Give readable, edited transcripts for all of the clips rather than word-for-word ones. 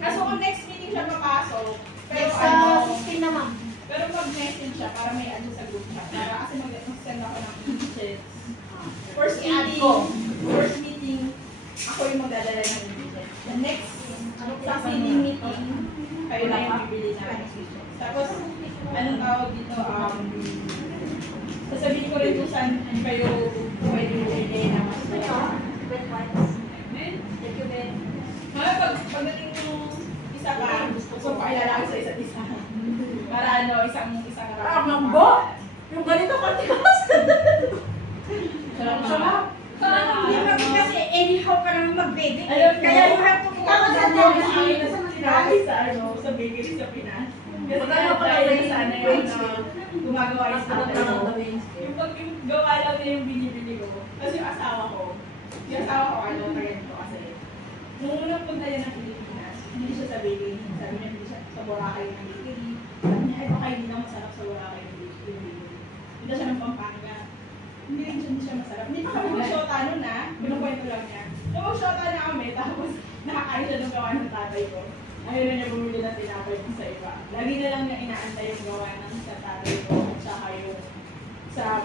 Kaso kung next meeting siya papasok, pero Sa ano, 16 naman. pero mag-message siya para may ano sa group chat. Para kasi mag-send ako ng images. First meeting, ako yung magdadala ng images. The next, succeeding meeting, kayo na yung bibili na. Tapos, anong tawag dito, sasabihin ko rin kung saan kayo pwede bumili na mas pagdating yung isa ka, gusto ko pakilala sa isa't isa. Para ano, isang Mambo! Yung ganito katikas. sarap. Hindi mo kasi anyhow ka naman mag-baby. Alam mo, Kaya you have to sa bakery sa Pinas. Kasi tayo sana yung gumagawa yung tatay ko. Yung pag gawa lang niya yung binibili ko. Kasi yung asawa ko, tagan ko kasi. Nung unang punta niya ng Pilipinas, hindi siya sa bakery. Sabi niya, hindi siya sa Boracay ng bakery. Sabi niya, ay baka hindi na masarap sa Boracay ng bakery. Hindi siya ng Pampanga. Hindi siya masarap. Hindi pa kami mag-shota nun na, binukwento lang niya. Nung mag-shota na kami, tapos nakakain siya ng gawa ng tatay ko. Ayaw na niya bumili ng tinapay kung sa iba. Lagi na lang niya inaantay yung gawa ng sa tatay ko at saka yung sa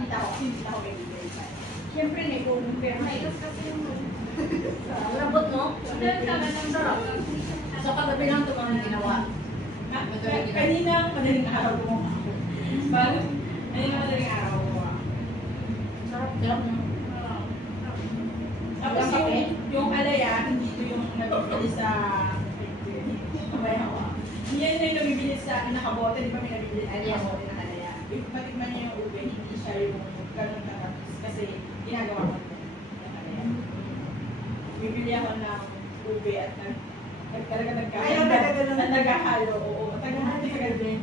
tita ko. Kasi tita ko may bibili pa. Siyempre, naikulang pero mailas kasi yung Labot, no? Sarap. So, kagabi lang ito kami ginawa. Kanina, madaling araw gumawa ako. Kanina, madaling araw gumawa. Sarap. Tapos yung alaya, hindi ito yung nabibili sa kabayawa. Yan na yung nabibili sa nakabote, di ba may nabibili na nakabote na alaya. Matikman niya yung ube, hindi siya yung ganun katapos kasi ginagawa ko yung alaya. Bibili ako ng ube at nagkahalo. Oo, taga-halo din.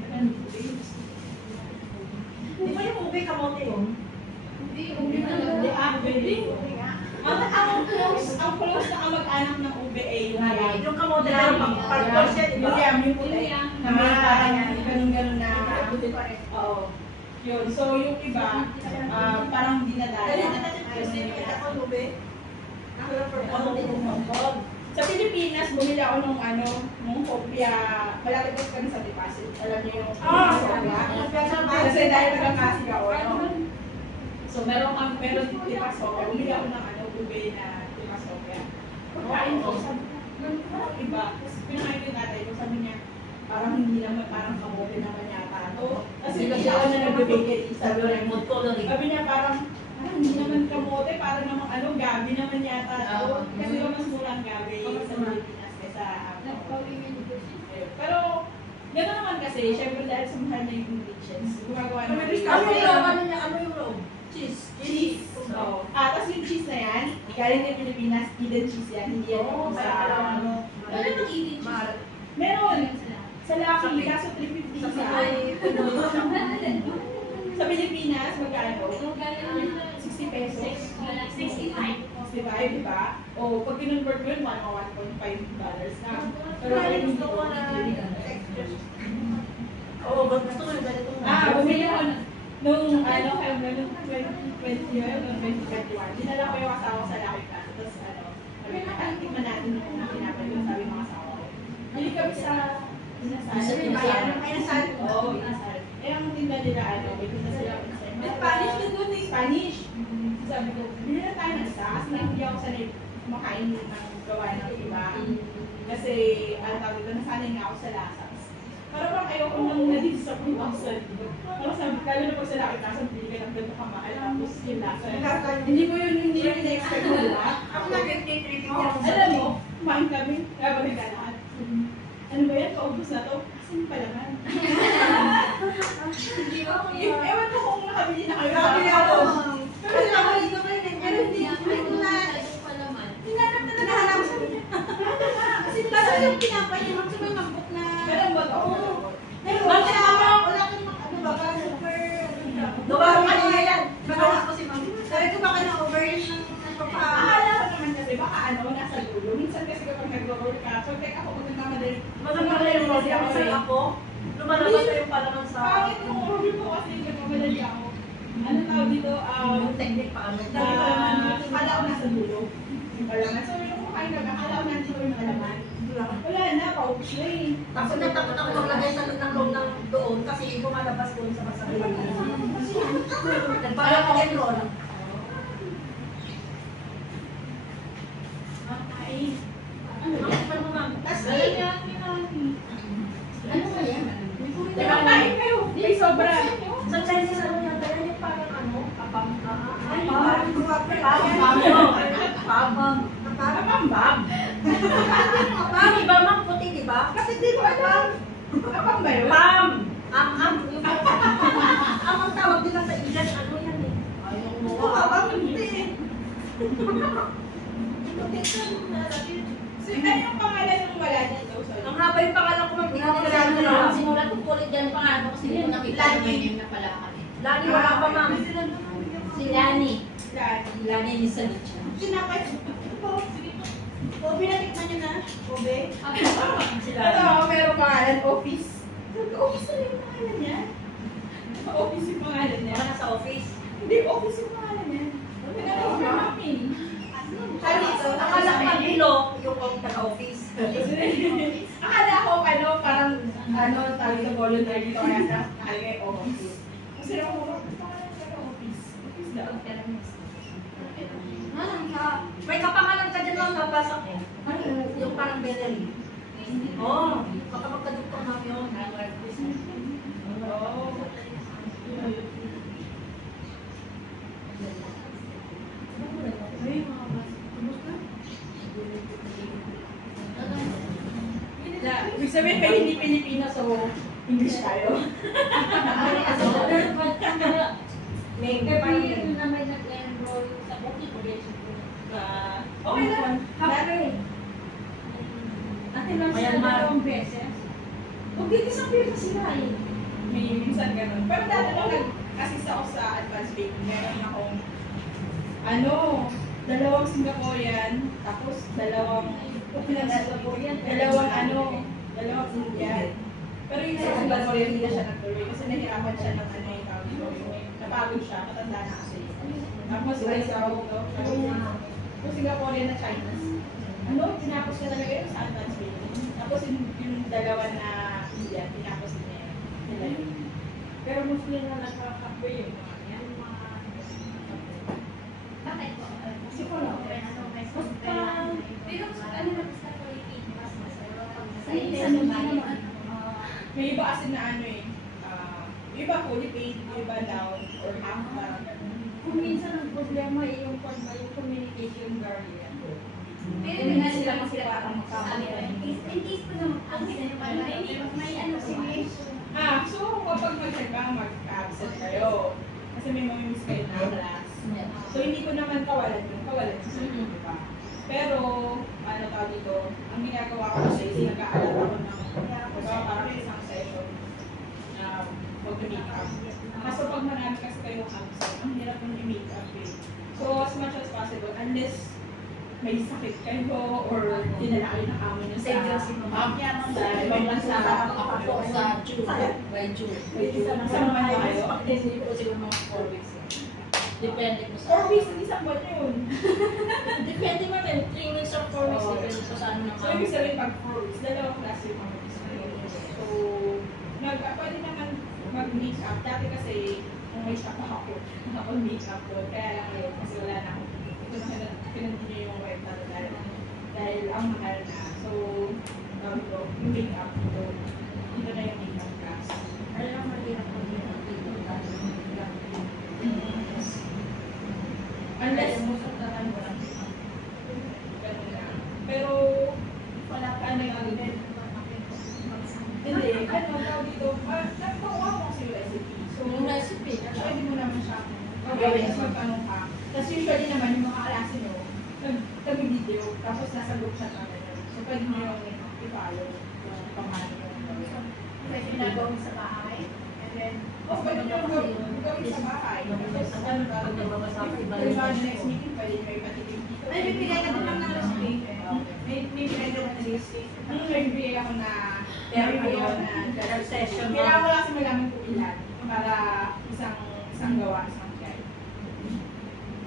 Di ba yung ube kamote yun? Hindi, ube na lang. Ang close na kamag-anak ng ube ay Yung kamote lang, pag-pulse siya, di ba? Yung puti. Na may parang ganun-ganun na. Oo. Yun. So, yung iba, parang dinadala. Sa Pilipinas, bumili ako nung kopya, malapit ko kami sa deposit. Alam niyo yung kasi dahil nagkakasig ako. So, meron deposit. Bumili ako ng ube na deposit. Pagkain ko, parang iba. Tapos pinakain ko yung tatay ko, sabi niya, parang hindi naman, parang kamote naman yata ito. Kasi hindi ako na nag-bakery. Sabi niya, parang hindi naman kamote, parang namang gabi naman yata ito. Kasi mas murang gabi sa Pilipinas kaysa pero, gano'n naman kasi, syempre dahil sa mahal na yung ingredients, gumagawa naman. Ano yung loob? Cheese. Tapos yung cheese na yan, galing ng Pilipinas, Eden cheese yan, hindi yan sa meron. Sa Lucky, kaso 350 siya. Sa Pilipinas, magkano? 60 pesos. 65, di ba? O, pag kinonvert mo yun, $1.5 na. Pero hindi ko Oo, gusto ko yung ganito. bumili ako nung 2021, dinala ko yung asawa sa Lucky Plaza. Tapos sabi ko, tikman natin yung tinapay ko, sabi mga asawa ko. Bili kami sa Inasal. Oo, Inasal. Eh, ang tinda nila, may tinda sila Spanish na doon eh. Spanish. Sabi ko, bili na tayo ng isa. Kasi hindi ako sanay kumakain ng gawa ng iba. Kasi, tawag ito, nasanay nga ako sa lasas. Parang bang ayoko nang na-disappoint ako sa dito. Parang sabi, lalo na pag sa Lucky Plaza, bili ka ng ganito kamahal. Tapos yung lasa. Hindi ko yun na-expect ko ba? Ako nag-treat ako. Alam mo, kumain kami. Nabalik ka lahat. Ano ba yan? Paubos na to? Kasi pala man. Ewan ko kung nakabili na kayo. Nakabili ako. Pero nakabili ko kayo. Pero hindi ko na. Hinanap na nahanap sa niya. Kasi lalo yung pinapay niya. Kasi may mambok na. Meron ba ito? Meron ba ito? Wala kang baka super. Gawa ko kanina yan. Magawa ko si Mami. Sabi ko baka na-over yung Akala ko naman kasi baka nasa dulo. Minsan kasi kapag nag-roll ka, pag ako kung nagmamadali. Magandang yung kasi ako. Lumalabas na yung palaman sa... Pangit yung order ko kasi nagmamadali ako. Ano tawag dito? Yung technique pa. Kala ko nasa dulo. Yung palaman. So yung kumain na yung alaman. Wala na, paubos na eh. Tapos natakot ako maglagay sa ng loob ng doon kasi pumalabas doon sa masakilan. Nagpala ko din doon. Ay, Ano mo ma'am? tas Ano niya, ba yan? Nakapain kayo. May sobra. Sa Chinese ano yan? Kaya yung parang ano? Papang. Ay, Kapambab. Papang, iba ma'am puti, di ba? Kasi di ko alam. Kapang ba yun? Pam! Am. Ang tawag nila sa English, ano yan eh? Ayaw mo. Kapang hindi. So, ano yung pangalan ng wala dito? Sorry. Ang haba yung pangalan ko, ma'am. Hindi ko nila simulat ko ulit yan pangalan ko kasi hindi ko nakita yung name na pala kami. Lani, wala pa, ma'am. Si Lani. Lani ni Salicha. Sinapay. Obe, natikman niyo na? Obe? Sila. Ano, meron pangalan, office. Office na yung pangalan niya? Office yung pangalan niya. Baka nasa office. Hindi, office yung pangalan niya. Pinagawa ko mami. Akala ko pag-ilo, yung taga-office. Akala ko, parang, tawag sa volunteer dito kaya sa nakalagay office. Kasi ako, pangalan niya office. Office daw. May kapangalan ka dyan lang nabasa ko. Yung parang Benelli. Oo. Baka magkadugtong namin yun. Oo. Ibig sabihin kayo hindi Pilipino, so English tayo. May Every na may nag-enroll sa booking probation ko. Okay lang. Happy. Akin lang siya Myanmar. dalawang beses. Huwag din isang beer sila eh. May minsan ganun. Pero dati nung nag-assist ako sa advanced baking, meron akong dalawang Singaporean, tapos dalawang dalawang Indian. Pero yung sa Singaporean hindi na siya nagtuloy kasi nahirapan siya ng napagod siya, matanda na kasi. Tapos yung Singaporean na Chinese. Tinapos ka talaga yun sa advanced baking. Tapos yung dalawa na Indian, tinapos nila yun. Pero Muslim na nagkakakwe yung mga yan, mga... Bakit po? Kasi ko lang. Pero ano na basta ko yung mas masarap sa Ay, inyo ano sa ba bayan. naman? May iba kasi na yung iba fully paid, yung iba down or half na. Kung minsan ang problema ay yung communication barrier. Pero may nga sila parang sabi ko, in case po naman absent pa may ano simulation. So kapag mag-check ka, mag-absent kayo. Kasi may mamimiss kayo na class. So hindi ko naman kawalan sa sarili, di ba? Pero, tawag dito, ang ginagawa ko kasi is nag-aalat ako ng parang isang session na mag-make up. Kaso pag marami kasi kayong absent, ang hirap yung i-make up eh. So as much as possible, unless may sakit kayo or dinala kayo ng amo nyo sa ibang bansa, Ako sa June. By June. Saan naman kayo? Hindi ko siguro mga 4 weeks. Depende po sa... 4 weeks, isang buwan yun. Depende mo rin. 3 weeks or 4 weeks. Depende po sa ano ng So, ibig sabihin pag 4 weeks, dalawang klase yung mga business. So, pwede naman mag-make up. Dati kasi, kung may shop ako, nakapag-make up ko. Kaya lang ngayon, kasi wala na ako. Ito na pinantinyo yung renta dahil ang mahal na. So, tawag ko, yung make up ko. Ito na yung make up class. Alam mo, mahirap po dito. Unless, most of the time, wala. ganun na. Pero, wala ka na yung hindi, tawag dito, nagpakuha mo kasi yung recipe. So, Yung recipe, pwede mo naman siya gawin as magtanong ka. Tapos usually naman yung mga klase nyo, nag-video, tapos nasa group chat namin yun. So, pwede nyo yung i-follow kung paano yung gawin. Pwede ginagawin sa bahay. And then, Pwede nyo gawin sa bahay. Tapos, Pag nagbabasa ko, iba Diba, next meeting, pwede kayo patitig dito. may bibigay ka naman ng recipe. May bibigay ka naman ng recipe. Nagbibigay ako na session. Kailangan ko lang kasi malaman kung ilan para isang gawa, isang guide.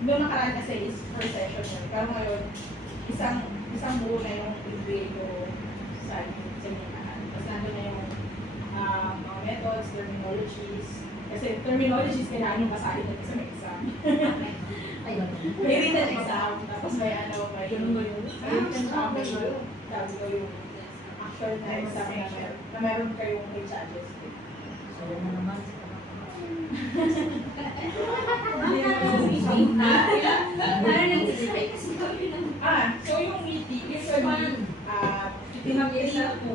Doon nakaraan kasi is per session yun. Pero ngayon, isang isang buo na yung i-grade ko sa seminahan. Tapos nandun na yung mga methods, terminologies. Kasi terminologies kailangan yung basahin natin sa may exam. Ayun. May written exam, tapos may written exam, sabi ko yung actual na exam na meron kayong may charges. So, na naman. So yung meeting, usually, tinag-isa to.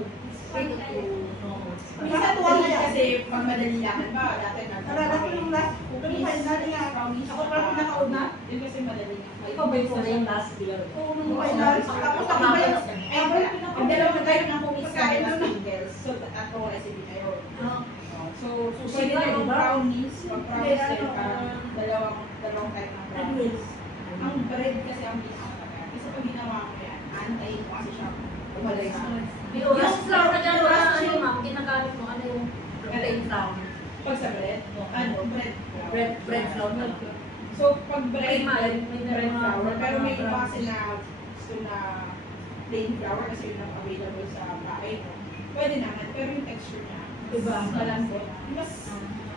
Minsan tuwag na kasi pag madali lang, ba, dati Yung last ko, pero final niya. Ako parang pinakauna. Yun kasi madali. Ikaw ba yung last year? Oo, nung final. Tapos ako ba yung... Ang dalawang tayo ng pagkain ng singles. So, tatlong recipe kayo. So, pwede na yung brownies. Pag brownies kayo ka, dalawang type ng brownies. Ang bread kasi ang pinakamatagal. Kasi pag ginawa ko yan, antayin ko kasi siya umalay sa Yung flour na gano'n na ano ma'am, ginagamit mo, ano yung plain flour? pag sa bread, bread flour. Bread flour na. So, pag bread flour, pero may iba kasi na gusto na plain flour kasi yun ang available sa bahay. No? Pwede naman, pero yung texture niya, Iba. malambot. Mas,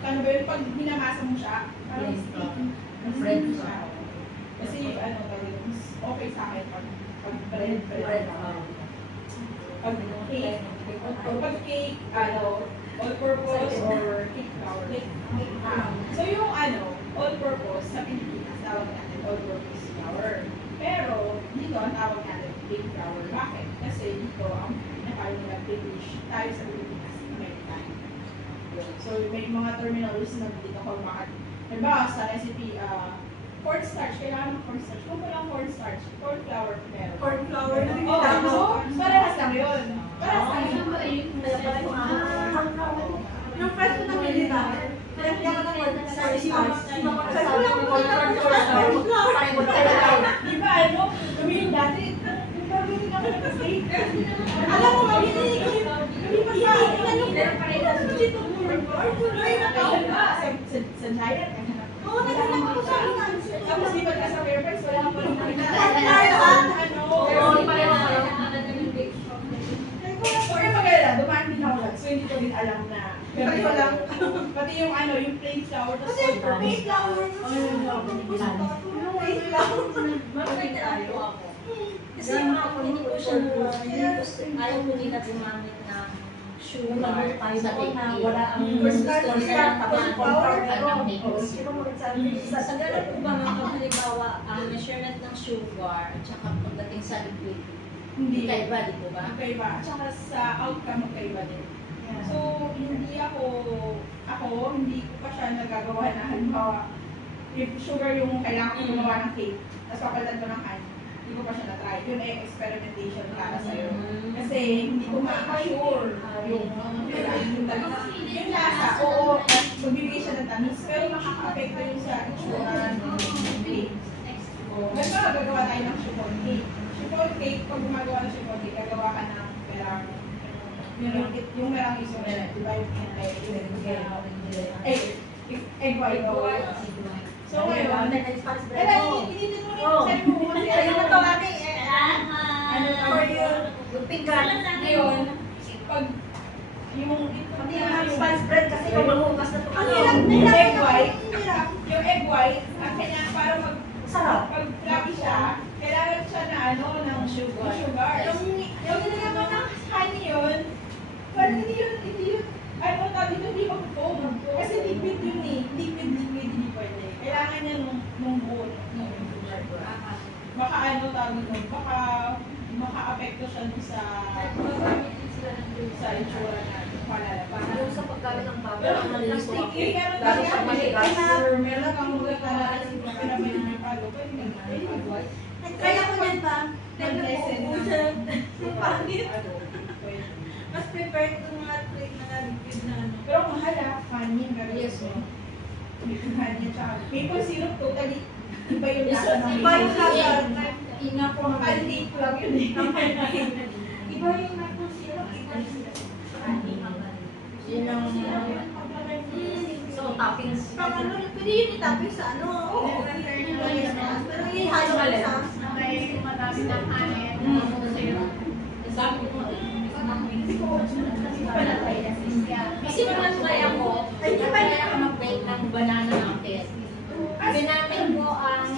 ano ba yun, pag binamasa mo siya, parang Plain flour. sticky. Mas Bread sticky flour. siya. Kasi ano tawag, mas okay sa akin pag bread Bread flour. flour. Pag cake, all-purpose or cake flour. So yung all-purpose sa Pilipinas, tawag natin all-purpose flour. Pero dito ang tawag natin cake flour. Bakit? Kasi dito ang pinakalo nila British, tayo sa Pilipinas, American. So may mga terminologies na dito kung bakit. Halimbawa sa recipe, cornstarch, kailangan ng cornstarch. Kung walang cornstarch, corn flour meron. Corn flour. So, parehas lang yun. Parehas lang yun. Yung first ko nang nilita, pinagyan ko ng corn starch. Di ba, gawin dati, gawin ako ng steak. Alam mo, hindi Sa Giant, Oo, naghanap ako sa akin. tapos di ba ka sa Fairfax, wala ka pa rin nakita. Or yung maganda, dumaan din ako lang, so hindi ko din alam na. Pareho lang. Pati yung yung plain flour, tapos Kasi may flour. May flour. Kasi hindi ko siya ayaw ko din na gumamit ng sugar sa baking. Wala ang First start start start flour. Sa ganun po ba mga halimbawa, ang measurement ng sugar at saka pagdating sa liquid, hindi. kaiba, di po ba? Magkaiba. At saka sa outcome, magkaiba din. So, hindi hindi ko pa siya nagagawa na halimbawa, if sugar yung kailangan ko gumawa ng cake, tapos papalitan ko ng honey, hindi ko pa siya na-try. Yun ay experimentation para sa'yo. Kasi hindi ko ma-assure yung lasa. Oo, magbibigay siya ng tamis, pero makaka-apekto yung sa itsura ng cake. Ngayon gagawa tayo ng chiffon cake. Chiffon cake, pag gumagawa ng chiffon cake, gagawa ka ng merang, yung merang iso, di ba yung egg white. So ngayon, initin mo rin mo kasi Ayun na tawagin. For your pinggan. ngayon, pag yung Spice bread kasi yung mamukas na ito. yung egg white, ang kanya para Sarap. pag fluffy siya, kailangan siya na ng sugar. Yung nilagyan mo ng honey yun, parang hindi yun, hindi mag-foam. Kasi liquid yun eh. Liquid, hindi pwede. Kailangan niya nung buo. Baka baka maka-apekto siya dun sa itsura na palalabas. Yung sa paggamit ng baba, Pero ang ang malinis mo. sticky, Lalo sa maligas. meron kang mga talaga na pinamay ng palo. Pwede ka na. Kaya ko yan ba? Mag-lesson na. Pangit. Pwede. Mas prepared ko mga trick na liquid na ano. Pero mahal honey ang gagawin Yes, mo. Honey at saka maple syrup totally iba yung lasa ng Iba yung maple lasa. syrup. Ina po mga Antique lang yun eh. Iba yung maple syrup. Iba yung Yun ang so toppings. pang ano, pwede yun itapin sa ano. Pero yung halo ka sa Madami ng honey. Sabi ko, Hindi pa na-try kasi. kasi naman try ako, hindi pa rin ako mag-bake ng banana market. Ginamit ko ang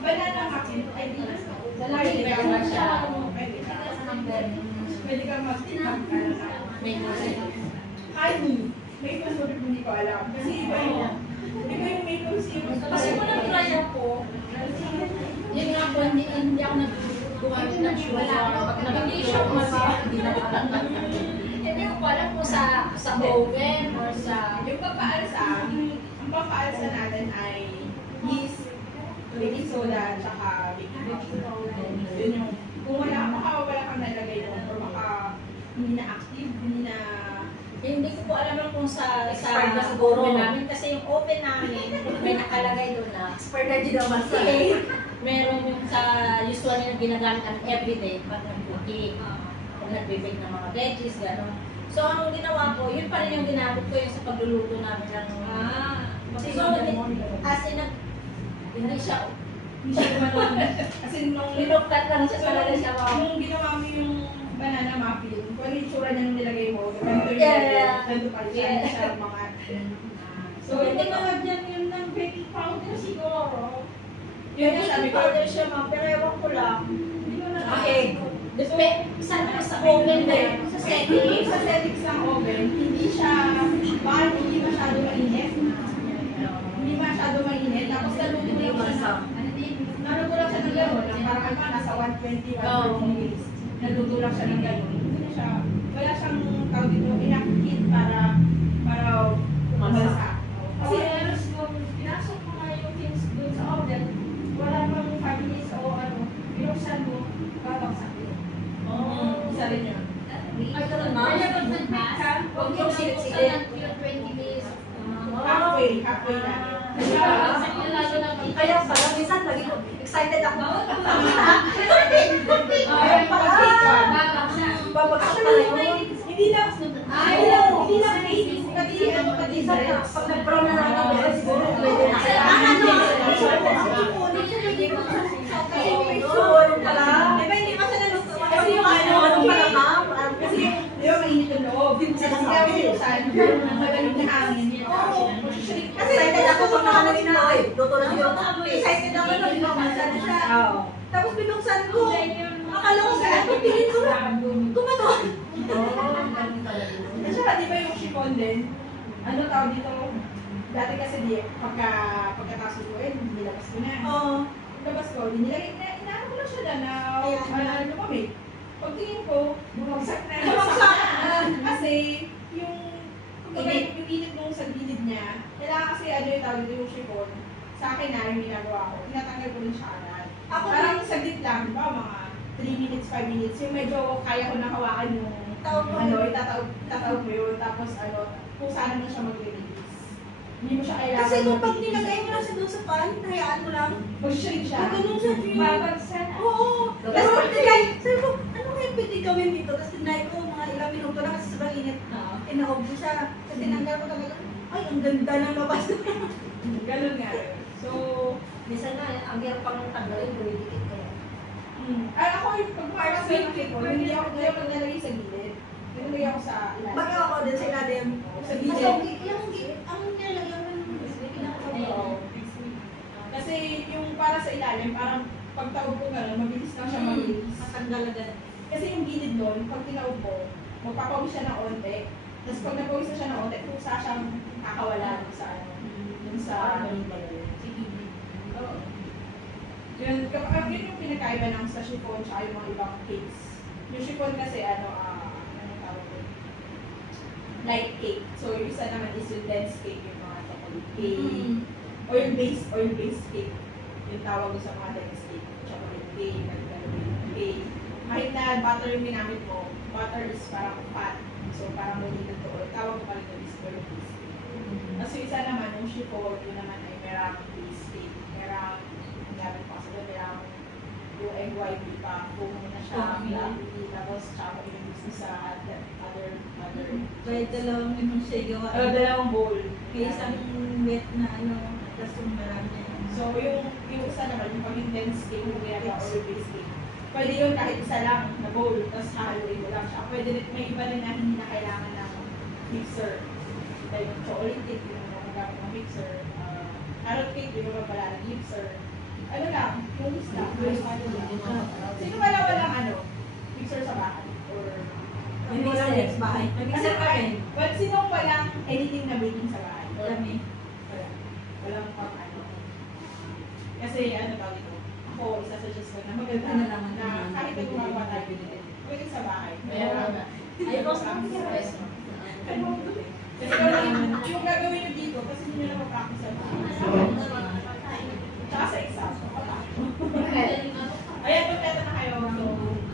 Banana muffin, ay di na. Pwede ka Pwede siya. Pwede ka. Pwede ka may kasi. honey. May favorite hindi ko alam. Kasi iba yung maple syrup. Kasi kung nag-try ako, yun nga po, hindi ako nag-gumamit ng sugar. Pag nag-hindi siya hindi na ako. Hindi ko alam kung sa oven or sa... Yung ang papaalsa natin ay yeast, baking soda, tsaka baking powder. Yun yung, kung wala kang nalagay doon, or baka hindi na active, Hindi ko po alam kung sa Expired na siguro. oven namin. Kasi yung oven namin, may nakalagay doon na Expert na din naman sa meron yung sa usually na ginagamit ang everyday pag nag-cooking. Kung nag-bake ng mga veggies, gano'n. So, ang ginawa ko, yun pa rin yung ginamit ko yung sa pagluluto namin ng... So, as in, hindi siya Kasi nung Pinuktat lang siya talaga siya. nung ginawa mo yung banana muffin, kung ano yung tsura niya nung nilagay mo, ganito yung Yeah. ganito pa rin siya, hindi siya mga... So, hindi mga dyan yun ng baking powder siguro. Yun yung sabi ko, powder siya, ma'am, pero ewan ko lang. Hindi ko na Okay. Saan na sa oven din? Sa settings? sa settings ng oven, hindi siya, baka hindi masyado mainit. Hindi masyado mainit, tapos naluto lang siya. Naluto lang siya ng gano'n, parang ano, nasa 120, 130 minutes. Naluto lang siya ng gano'n. Hindi na siya, wala siyang tawag dito, enough heat para umalsa. Kasi halos kung pinasok mo nga yung things dun sa oven, wala pang 5 minutes o ano, binuksan mo, babaksak yun. Isa rin yun. Ay, ganun ba? Kaya pag nag-bake ka, Huwag huwag yung yung silip-silip. buksan ng 20 minutes. Halfway na. Kaya pala, minsan lagi ko, excited ako. Kaya pala, Babagsak tayo. hindi na, hindi na baking, pati ano, pati Minsan, pag nag-brown na lang ako, siguro pwede na. Siguro pala. Diba hindi pa siya naluto? Kasi Kasi yung yung ano, ano, ano pala ma'am? kasi yung, di ba mainit yung loob? Kasi kaya bubuksan, malamig na hangin. Kasi excited ako pag nakalamin na, ay, luto na yun. Excited ako na binuksan siya. Tapos binuksan ko. Akala ko sa ako, tingin ko na. Kumanon. At saka di ba yung chiffon din? Ano tawag dito? Dati kasi pagkatapos ko, nilabas ko na. Labas ko, nilagay na, inaano ko lang siya na lumamig. Pagtingin ko, bumagsak na. Kasi yung init nung sa gilid niya, kailangan kasi ano yung tawag dito yung chiffon. Sa akin na yung ginagawa ko, tinatanggal ko rin siya agad. Parang saglit lang, di ba? Mga 3 minutes, 5 minutes. Yung medyo kaya ko na hawakan yung itatawag mo yun. Tapos kung saan naman siya mag-release. Hindi mo siya kailangan. Kasi kung pag nilagay mo na siya doon sa pan, hayaan mo lang. Mag-shrink siya. Ganun siya, Jim. Babagsak. Oo. Tapos tinay, sabi ko, ano kaya pwede gawin dito? Tapos tinay ko mga ilang minuto na kasi sobrang init. Tinaob ko siya. Kasi tinanggal ko talaga. Ay, ang ganda ng labas. Ganun nga. So, Minsan na, ang hirap pang tanggalin, dumidikit kaya. ako yung pag-parang sa ko, hindi ako nalagay sa gilid. Nalagay ako sa ilalim. Bakit ako din sa ilalim? Sa Kasi gilid. ang nilagyan mo Oo. Kasi yung para sa ilalim, parang pagtaob ko gano'n, mabilis lang siya mabilis. matanggal agad. Kasi yung gilid doon, pag tinaob ko, magpapawis siya ng onte. Tapos pag napawis na siya ng onte, kusa siyang kakawala dun sa dun sa Oo. Yun yung pinakaiba ng sa chiffon tsaka yung mga ibang cakes. Yung chiffon kasi ano tawag doon? Light cake. So yung isa naman is yung dense cake, yung mga chocolate cake. O yung base cake. Yung tawag doon sa mga dense cake. Chocolate cake, cake. Kahit na butter yung ginamit mo, butter is parang fat. So parang hindi na to. Tawag ko pa rin doon is very base cake. Tapos yung isa naman, yung chiffon, yun naman ay merang base cake. Merang gamit pa kasi doon, merang yung egg white pa. Kung na siya, tapos tsaka yung business sa other. Kahit dalawang minun siya gawa. Dalawang bowl. Kaya isang wet na ano, tapos yung marami. So, yung isa naman, yung pag-intense cake, yung ginagawa or base cake, pwede yun kahit isa lang na bowl, tapos haluin mo lang siya. Pwede rin, may iba rin na hindi na kailangan ng mixer. Like chocolate cake, hindi mo magagamit ng mixer. Carrot cake, hindi mo pala ng mixer. Ano lang, cookies lang, ano lang. Sino walang ano, mixer sa bahay? Or Hindi ko lang next bahay. kasi but sino walang anything na baking sa bahay? Dami. Wala. Walang pang ano. Kasi ano ba ito? Ako, isa-suggest ko na maganda Ano lang, na kahit na gumagawa tayo pwede sa bahay. Meron na. Ay, boss, ang request mo. Kasi yung gagawin nyo dito, kasi hindi nyo na ma-practice sa bahay.